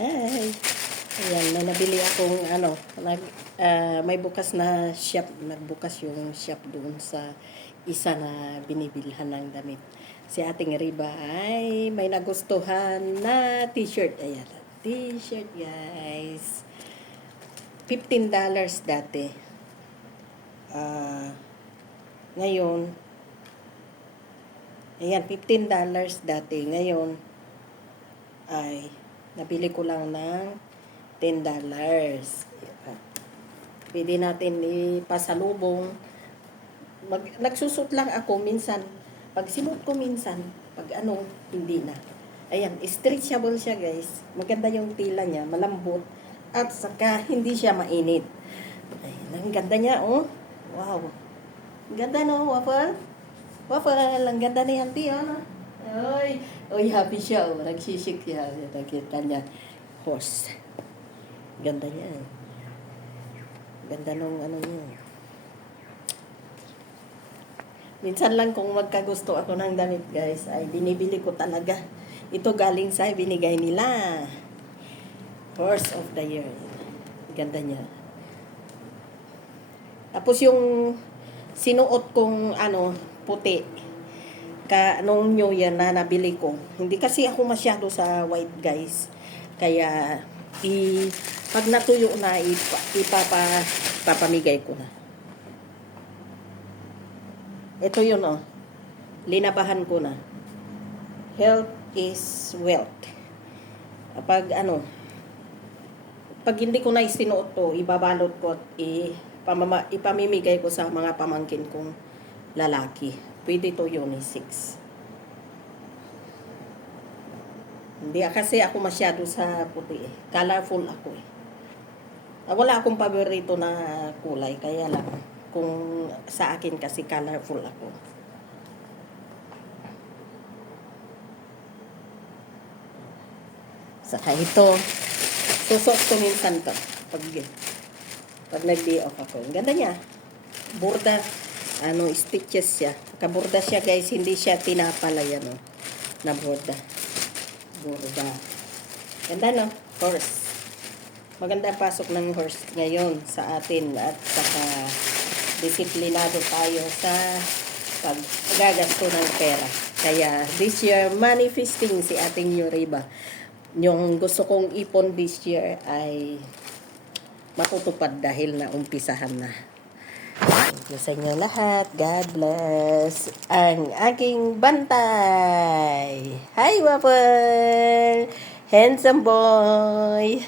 Ay, ayan, may nabili akong may bukas na shop, nagbukas yung shop doon sa isa na binibilhan ng damit. Si Ating Riba ay may nagustuhan na t-shirt. Ayan, t-shirt guys. $15 dati. Ngayon, ayan, $15 dati. Ngayon, ay nabili ko lang ng $10. Pwede natin ipasalubong. Nagsusot lang ako minsan. Pag sinuot ko minsan, pag hindi na. Ayan, stretchable siya guys. Maganda yung tila niya, malambot. At saka hindi siya mainit. Ayan, ang ganda niya, oh. Wow. Ang ganda no, waffle? Waffle, ang ganda ni Auntie, oh. Oy, happy siya, oh. Nagsisik siya. Nakita niya. Horse. Ganda niya. Ganda nung niya. Minsan lang kung magkagusto ako ng damit, guys, ay binibili ko talaga. Ito galing sa binigay nila. Horse of the Year. Ganda niya. Tapos yung sinuot kong puti. Nung New Year na nabili ko. Hindi kasi ako masyado sa white, guys. Kaya pag natuyo na ipapamigay ko na. Ito yun, oh. Linabahan ko na. Health is wealth. Pag hindi ko na isinuot to, ibabalot ko at ipamimigay ko sa mga pamangkin kong lalaki. Pwede to unisex. Hindi kasi ako masyado sa puti eh. Colorful ako eh. Wala akong paborito na kulay. Kaya lang, kung sa akin kasi colorful ako. Saka ito, susot ko minsan to. Pag nag-day off ako. Ang ganda niya. Borda. Stitches siya. Kaborda siya guys. Hindi siya tinapala yan. Na borda. Borda. Ganda no? Horse. Maganda pasok ng horse ngayon sa atin. At saka disiplinado tayo sa paggagasto ng pera. Kaya this year, manifesting si Ating Yuriba. Yung gusto kong ipon this year ay matutupad dahil na umpisahan na. Thank you sa inyo lahat. God bless. Ang aking bantay. Hi, Waffle! Handsome boy!